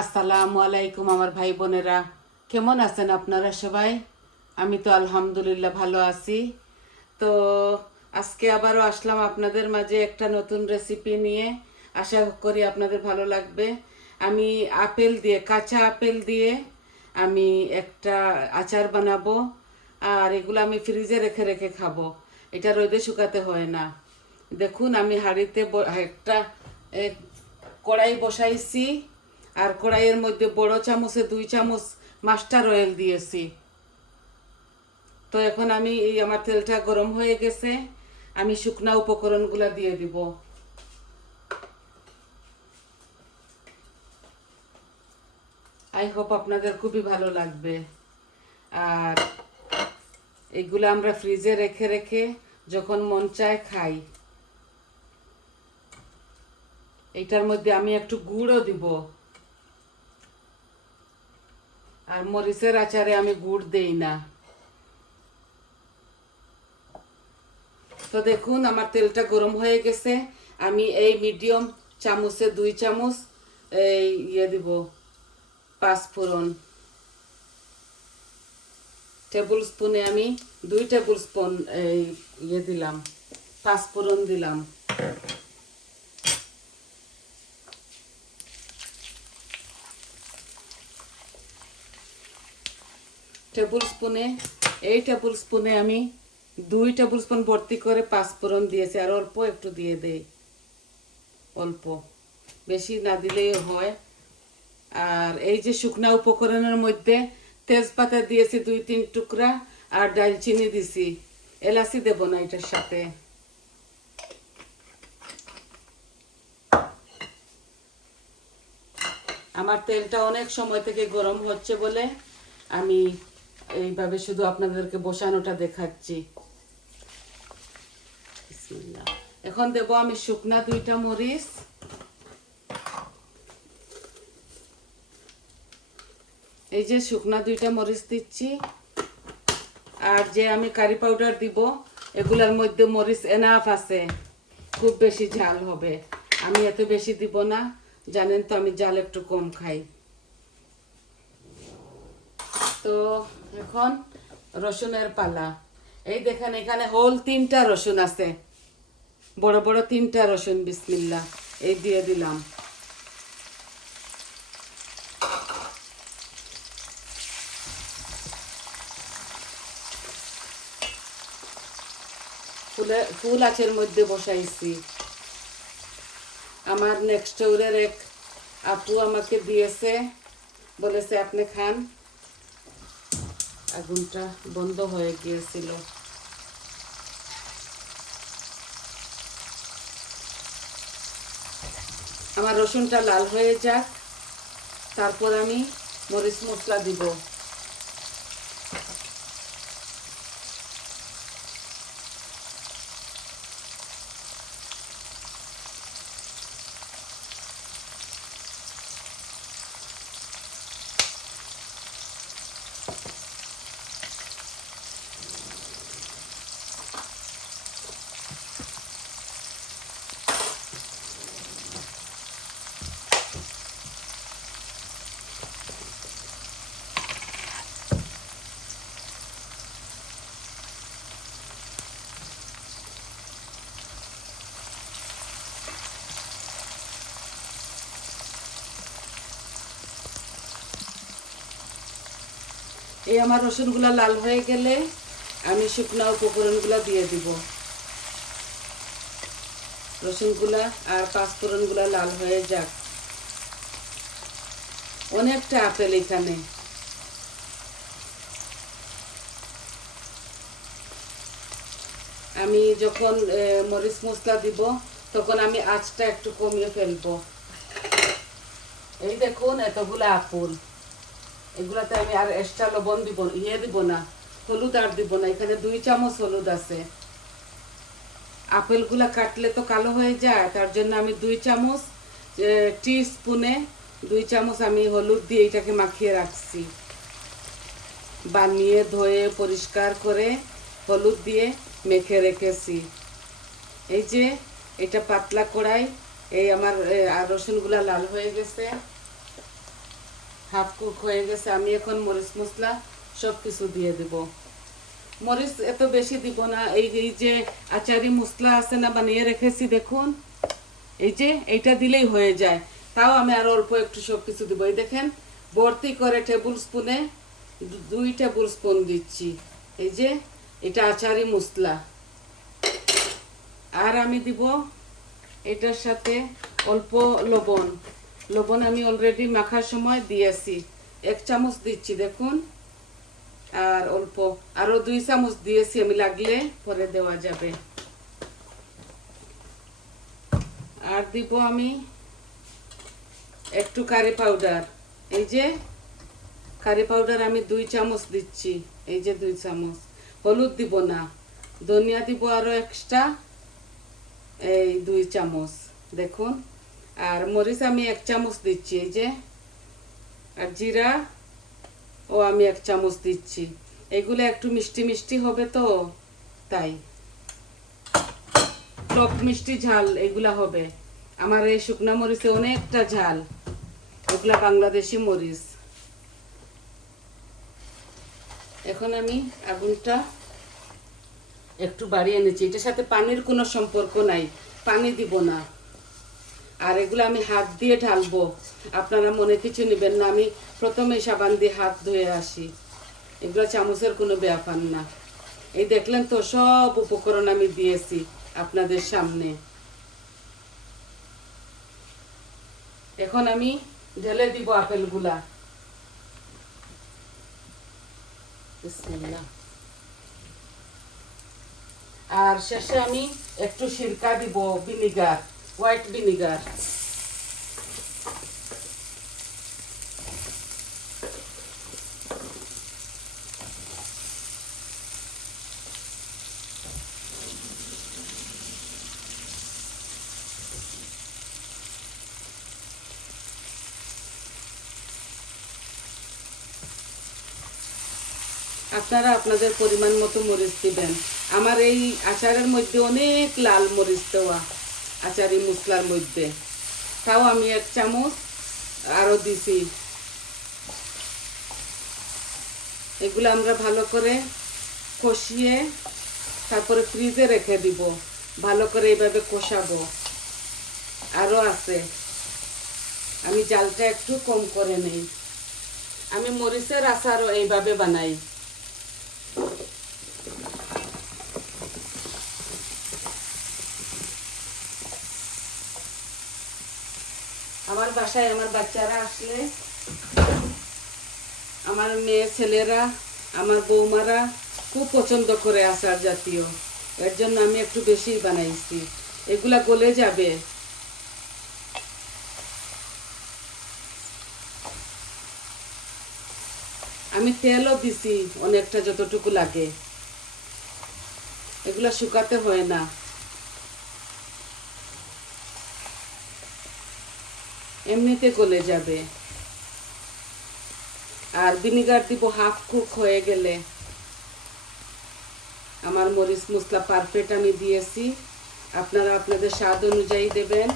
আসসালামু আলাইকুম আমার ভাই বোনেরা, কেমন আছেন আপনারা সবাই? আমি তো আলহামদুলিল্লাহ ভালো আছি। তো আজকে আবারও আসলাম আপনাদের মাঝে একটা নতুন রেসিপি নিয়ে। আশা করি আপনাদের ভালো লাগবে। আমি কাঁচা আপেল দিয়ে আমি একটা আচার বানাবো। আর এগুলো আমি ফ্রিজে রেখে রেখে খাবো। এটা রোদে শুকাতে হয় না। দেখুন, আমি হাঁড়িতে একটা কড়াই বসাইছি। আর কড়াইয়ের মধ্যে বড় চামচে 2 চামচ মাস্টার অয়েল দিয়েছি। তো এখন আমার তেলটা গরম হয়ে গেছে। আমি শুকনা উপকরণগুলো দিয়ে দিব। আই হোপ আপনাদের খুবই ভালো লাগবে। আর এগুলো আমরা ফ্রিজে রেখে রেখে যখন মন চায় খাই। এইটার মধ্যে আমি একটু গুড়ও দিব। আর মরিচের আচারে আমি গুড় দেই না। তো দেখুন, আমার তেলটা গরম হয়ে গেছে। আমি এই মিডিয়াম চামচে 2 চামচ দিব পাঁচফোড়ন। টেবিল স্পুনে আমি 2 টেবিল স্পুন দিলাম, পাঁচফোড়ন দিলাম। টেবিল স্পুনে আমি 2 টেবিল স্পুন ভর্তি করে পাঁচফোড়ন দিয়েছি। আর অল্প একটু দিয়ে দেই, অল্প, বেশি না দিলেই হয়। আর এই যে শুকনা উপকরণের মধ্যে তেজপাতা দিয়েছি 2-3 টুকরা, আর দারচিনি দিছি। এলাচি দেব না এটার সাথে। আমার তেলটা অনেক সময় থেকে গরম হচ্ছে বলে আমি এইভাবে শুধু আপনাদেরকে বসানোটা দেখাচ্ছি। বিসমিল্লাহ। এখন দেব আমি শুকনা 2টা মরিচ। এই যে শুকনা 2টা মরিচ দিচ্ছি। আর যে আমি কারি পাউডার দিব, এগুলোর মধ্যে মরিচ এনাফ আছে, খুব বেশি ঝাল হবে। আমি এত বেশি দিব না, জানেন তো আমি ঝাল একটু কম খাই। তো এখন রসুনের পালা। এই দেখেন, এখানে হোল 3টা রসুন আছে, বড় বড় 3টা রসুন। বিসমিল্লাহ, এই দিয়ে দিলাম। ফুল আঁচের মধ্যে বসাইছি। আমার নেক্সট ডোরের এক আপু আমাকে দিয়েছে, বলেছে আপনি খান। আগুনটা বন্ধ হয়ে গিয়েছিল। আমার রসুনটা লাল হয়ে যাক, তারপর আমি মরিচ মশলা দিব। এই আমার রসুনগুলা লাল হয়ে গেলে আমি শুকনা উপকরণগুলা দিয়ে দিব। রসুনগুলা আর পাঁচফোড়নগুলা লাল হয়ে যাক। অনেকটা আপেল এখানে। আমি যখন মরিচ মশলা দিব, তখন আমি আঁচটা একটু কমিয়ে ফেলবো। এই দেখুন, এতগুলো আপেল, এগুলাতে আমি আর এক্সট্রা লবণ দিব না, হলুদ আর দিব না। এখানে 2 চামচ হলুদ আছে। আপেলগুলা কাটলে তো কালো হয়ে যায়, তার জন্য আমি 2 চামচ টি স্পুনে 2 চামচ আমি হলুদ দিয়ে এটাকে মাখিয়ে রাখছি। বানিয়ে ধুয়ে পরিষ্কার করে হলুদ দিয়ে মেখে রেখেছি। এই যে এটা পাতলা কড়াই, এই আমার আর রসুনগুলা লাল হয়ে গেছে। হাফ কুক হয়ে গেছে। আমি এখন মরিচ মশলা সব কিছু দিয়ে দেব। মরিচ এত বেশি দিব না। এই এই যে আচারি মশলা আছে না বানিয়ে রেখেছি, দেখুন এই যে এইটা দিলেই হয়ে যায়। তাও আমি আরো অল্প একটু সব কিছু দিব। এই দেখেন ভর্তি করে টেবিল স্পুনে 2 টেবিল স্পুন দিচ্ছি। এই যে এটা আচারি মশলা। আর আমি দিব এটার সাথে অল্প লবণ। লবণ আমি অলরেডি মাখার সময় দিয়েছি, 1 চামচ দিচ্ছি দেখুন। আর অল্প আরো 2 চামচ দিয়েছি আমি, লাগলে পরে দেওয়া যাবে। আর দিব আমি একটু কারি পাউডার। এই যে কারি পাউডার আমি 2 চামচ দিচ্ছি। এই যে 2 চামচ। হলুদ দিব না। ধনিয়া দিব আরো এক্সট্রা, এই 2 চামচ দেখুন। আর মরিচ আমি 1 চামচ দিচ্ছি। এই যে আর জিরা ও আমি 1 চামচ দিচ্ছি। এগুলো একটু মিষ্টি মিষ্টি হবে তো, তাই টক মিষ্টি ঝাল এগুলা হবে। আমার এই শুকনা মরিচে অনেকটা ঝাল, এগুলা বাংলাদেশি মরিচ। এখন আমি আগুনটা একটু বাড়িয়ে নিচ্ছি। এটার সাথে পানির কোনো সম্পর্ক নাই, পানি দিব না। আর এগুলো আমি হাত দিয়ে ঢালবো, আপনারা মনে কিছু নেবেন না। আমি প্রথমে সাবান দিয়ে হাত ধুয়ে আসি, এগুলো চামচের কোনো ব্যাপার না। এই দেখলেন তো সব উপকরণ আমি দিয়েছি আপনাদের সামনে। এখন আমি ঢেলে দিব আপেলগুলা। বিসমিল্লাহ। আর শেষে আমি একটু সিরকা দিব, ভিনিগার, হোয়াইট ভিনিগার। আপনারা আপনাদের পরিমাণ মতো মরিচ দিবেন। আমার এই আচারের মধ্যে অনেক লাল মরিচ দেওয়া, আচারি মশলার মধ্যে। তাও আমি 1 চামচ আরও দিছি। এগুলো আমরা ভালো করে কষিয়ে তারপরে ফ্রিজে রেখে দিব। ভালো করে এইভাবে কষাবো। আরও আছে, আমি জালটা একটু কম করে নেই। আমি মরিচের আচারও এইভাবে বানাই। আমার বাসায় আমার বাচ্চারা আসলে, আমার মেয়ে ছেলেরা, আমার বৌমারা খুব পছন্দ করে আচার জাতীয়। এর জন্য আমি একটু বেশি বানাইছি। এগুলা গলে যাবে। আমি তেলও দিছি অনেকটা, যতটুকু লাগে। এগুলা শুকাতে হয় না, এমনিতে গলে যাবে। আর ভিনিগার দিব হাফ কুক হয়ে গেলে। আমার মরিচ মশলা পারফেক্ট আমি দিয়েছি। আপনারা আপনাদের স্বাদ অনুযায়ী দেবেন।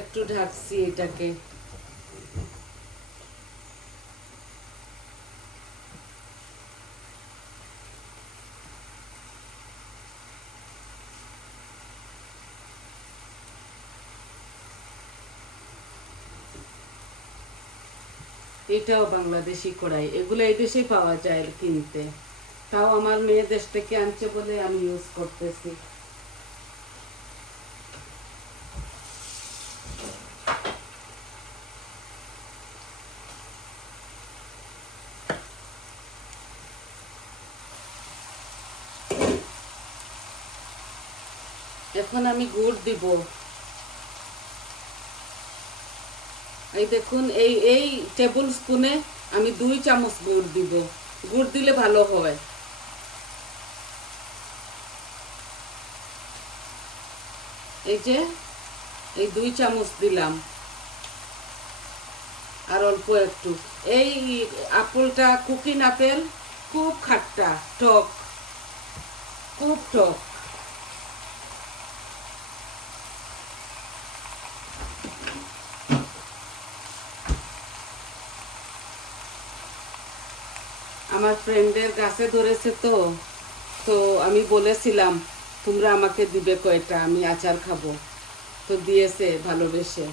একটু ঢাকছি এটাকে। এটাও বাংলাদেশি কড়াই, এগুলো এই দেশেই পাওয়া যায় কিনতে। তাও আমার মেয়ে দেশ থেকে আনছে বলে আমি ইউজ করতেছি। এখন আমি গুড় দিব। এই দেখুন, এই এই টেবিল স্পুনে আমি 2 চামচ গুড় দিব। গুড় দিলে ভালো হয়। এই যে এই 2 চামচ দিলাম। আর অল্প একটু। এই আপেলটা কুকিং আপেল, খুব খাট্টা, টক, খুব টক। আমার ফ্রেন্ডের গাছে ধরেছে, তো তো আমি বলেছিলাম তোমরা আমাকে দিবে কয়টা, আমি আচার খাবো, তো দিয়েছে ভালোবেসে।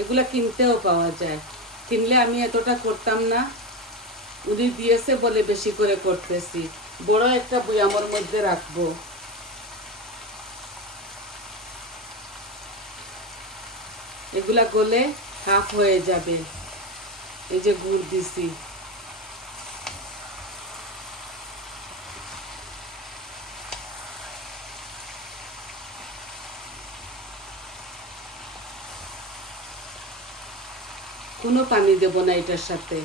এগুলা কিনতেও পাওয়া যায়, কিনলে আমি এতটা করতাম না, উনি দিয়েছে বলে বেশি করে করতেছি। বড় একটা বয়ামের মধ্যে রাখবো। এগুলা গলে হাফ হয়ে যাবে। এই যে গুড় দিছি, কোনো পানি দেব না এটার সাথে।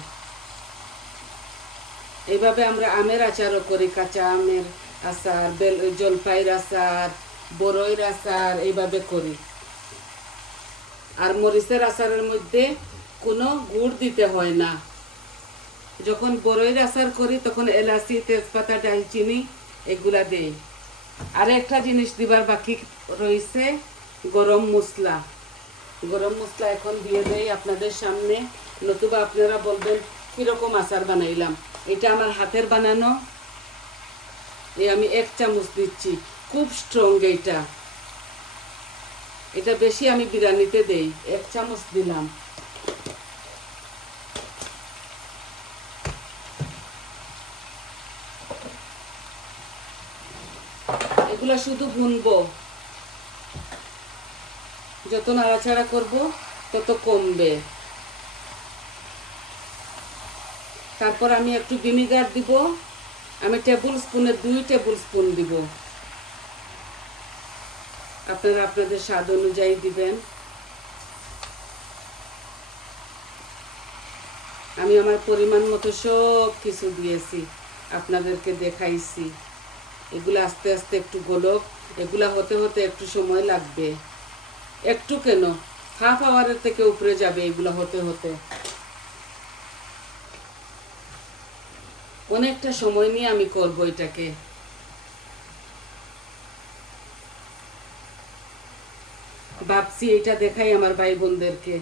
এইভাবে আমরা আমের আচারও করি, কাঁচা আমের আচার, জলপাইয়ের আচার, বড়ইয়ের আচার, এইভাবে করি। আর মরিচের আচারের মধ্যে কোনো গুড় দিতে হয় না। যখন বড়ইয়ের আচার করি তখন এলাচি, তেজপাতা, ডালচিনি এগুলা দেই। আর একটা জিনিস দিবার বাকি রয়েছে, গরম মশলা। গরম মশলা এখন দিয়ে দেই আপনাদের সামনে, নতুবা আপনারা বলবেন কীরকম আচার বানাইলাম। এটা আমার হাতের বানানো, আমি 1 চামচ দিচ্ছি, খুব স্ট্রং এইটা। এটা বেশি আমি বিরিয়ানিতে দেই, 1 চামচ দিলাম। এগুলা শুধু ভুনবো, যত নাড়াচাড়া করব তত কমবে। তারপর আমি একটু ভিনিগার দিব, আমি 2 টেবিল স্পুন দিব। আপনারা আপনাদের স্বাদ অনুযায়ী দিবেন। আমি আমার পরিমাণ মতো সব কিছু দিয়েছি, আপনাদেরকে দেখাইছি। এগুলো আস্তে আস্তে একটু গোলক, এগুলা হতে হতে একটু সময় লাগবে। একটু কেন, হাফ আওয়ারের থেকে উপরে যাবে এগুলো হতে হতে। অনেকটা সময় নিয়ে আমি করব এটাকে। ভাবছি এটা দেখাই আমার ভাই বোনদেরকে।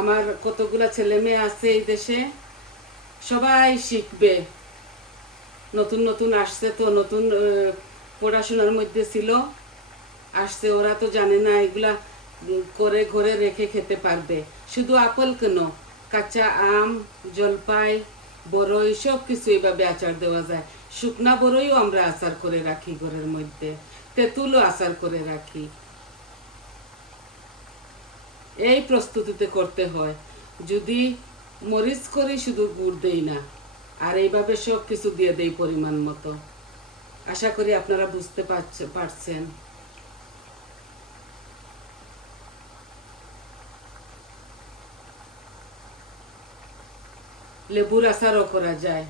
আমার কতগুলা ছেলে মেয়ে আছে এই দেশে, সবাই শিখবে। নতুন নতুন আসছে, তো নতুন পড়াশোনার মধ্যে ছিল, আসছে, ওরা তো জানে না এগুলা করে ঘরে রেখে খেতে পারবে। শুধু আপেল কেন, কাঁচা আম, জলপাই, বড়ই, সব কিছু এইভাবে আচার দেওয়া যায়। শুকনা বড়ইও আমরা আচার করে রাখি ঘরের মধ্যে, তেঁতুলও আচার করে রাখি। এই প্রস্তুতিতে করতে হয়। যদি মরিচ করি শুধু গুড় দেই না, আর এইভাবে সব কিছু দিয়ে দেই পরিমাণ মতো। আশা করি আপনারা বুঝতে পারছেন। লেবুর আচারও করা যায়।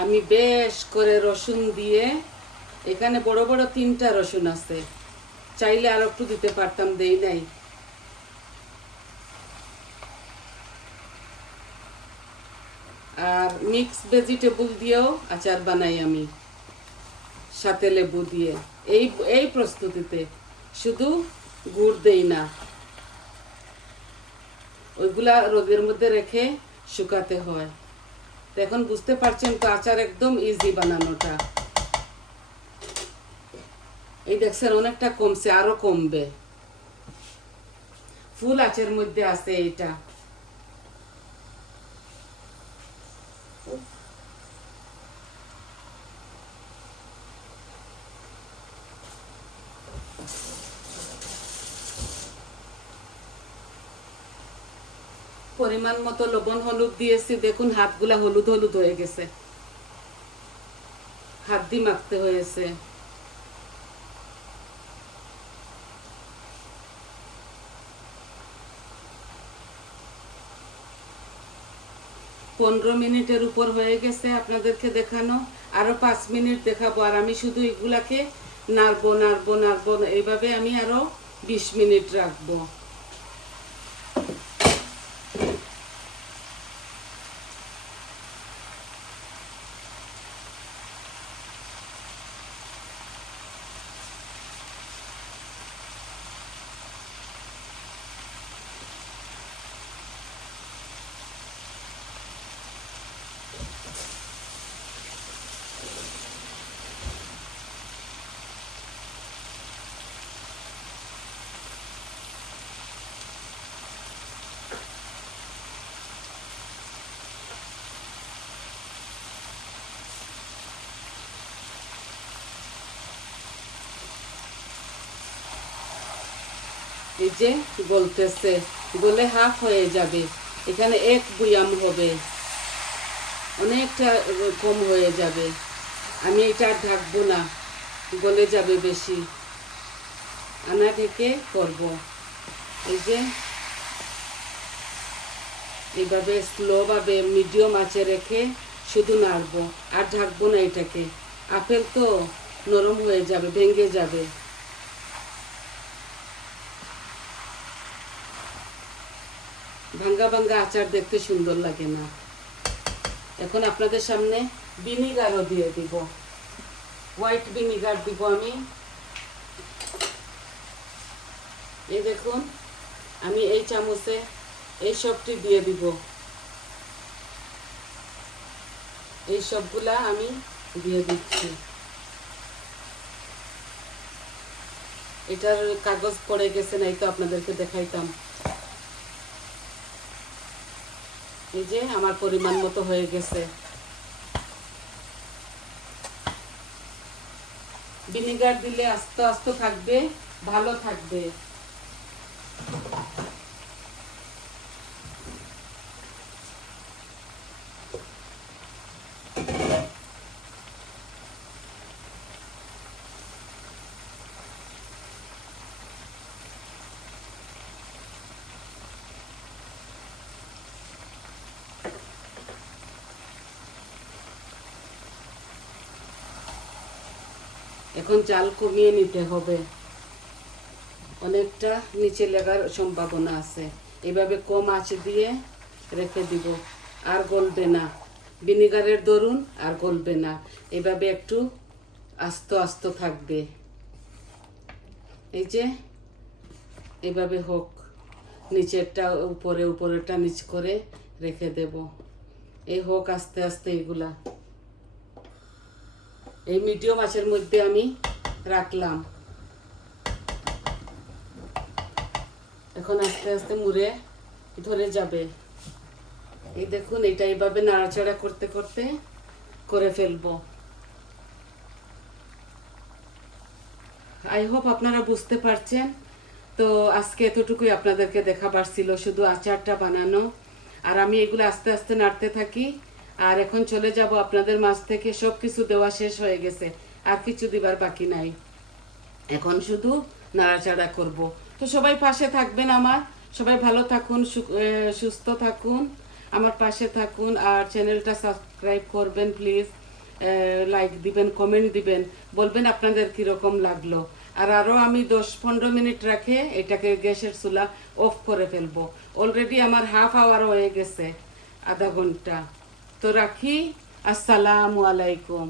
আমি বেশ করে রসুন দিয়ে, এখানে বড় বড় 3টা রসুন আছে, চাইলে আর একটু দিতে পারতাম, দেই নাই। আর মিক্স ভেজিটেবল দিয়েও আচার বানাই আমি, সাথে লেবু দিয়ে। এই এই প্রস্তুতিতে শুধু গুড় দেই না, ওইগুলা রোদের মধ্যে রেখে শুকাতে হয়। তো এখন বুঝতে পারছেন তো আচার একদম ইজি বানানোটা। এই দেখছেন অনেকটা কমছে, আরো কমবে। ফুল আচার মধ্যে আছে এইটা। পরিমাণ মতো লবণ হলুদ দিয়েছি, দেখুন হাতগুলা হলুদ হলুদ হয়ে গেছে, হাত দিয়ে মাখতে হয়েছে। 15 মিনিটের উপর হয়ে গেছে আপনাদেরকে দেখানো। আরও 5 মিনিট দেখাবো। আর আমি শুধু এগুলাকে নাড়বো নাড়বো নাড়বো, এইভাবে আমি আরও 20 মিনিট রাখবো। এই যে গলতেছে, গলে হাফ হয়ে যাবে। এখানে 1 বুয়াম হবে, অনেকটা কম হয়ে যাবে। আমি এটা ঢাকবো না, গলে যাবে বেশি। আনা ঢেকে করব। এই যে এইভাবে স্লোভাবে মিডিয়াম আঁচে রেখে শুধু নাড়বো, আর ঢাকবো না এটাকে। আপেল তো নরম হয়ে যাবে, ভেঙে যাবে। ভাঙ্গা ভাঙ্গা আচার দেখতে সুন্দর লাগে না। এখন আপনাদের সামনে ভিনিগারও দিয়ে দিব, হোয়াইট ভিনিগার দিব আমি। এই দেখুন, আমি এই চামচে এই সবটি দিয়ে দিব। এই সবগুলা আমি দিয়ে দিচ্ছি। এটার কাগজ পড়ে গেছে, নাই তো আপনাদেরকে দেখাইতাম। এই যে আমার পরিমাণ মতো হয়ে গেছে। ভিনেগার দিলে আস্তে আস্তে থাকবে, ভালো থাকবে। এখন জাল কমিয়ে নিতে হবে, অনেকটা নিচে লাগার সম্ভাবনা আছে। এভাবে কম আঁচে দিয়ে রেখে দিব, আর গলবে না। ভিনেগারের দরুন আর গলবে না, এভাবে একটু আস্তে আস্তে থাকবে। এই যে এভাবে হোক, নিচেরটা উপরে, উপরেরটা নিচ করে রেখে দেব। এই হোক আস্তে আস্তে। এগুলা এই মিডিয়াম আঁচের মধ্যে আমি রাখলাম। এখন আস্তে আস্তে মুড়ে ধরে যাবে। এই দেখুন, এটা এইভাবে নাড়াচাড়া করতে করতে করে ফেলবো। আই হোপ আপনারা বুঝতে পারছেন। তো আজকে এতটুকুই আপনাদেরকে দেখাবার ছিল, শুধু আচারটা বানানো। আর আমি এগুলো আস্তে আস্তে নাড়তে থাকি। আর এখন চলে যাব আপনাদের মাঝ থেকে। সব কিছু দেওয়া শেষ হয়ে গেছে, আর কিছু দিবার বাকি নাই। এখন শুধু নাড়াচাড়া করব। তো সবাই পাশে থাকবেন আমার, সবাই ভালো থাকুন, সুস্থ থাকুন, আমার পাশে থাকুন। আর চ্যানেলটা সাবস্ক্রাইব করবেন প্লিজ, লাইক দিবেন, কমেন্ট দিবেন, বলবেন আপনাদের কীরকম লাগলো। আর আরও আমি 10-15 মিনিট রাখে এটাকে গ্যাসের চুলা অফ করে ফেলবো। অলরেডি আমার হাফ আওয়ার হয়ে গেছে, আধা ঘন্টা। তো রাখি। আসসালামু আলাইকুম।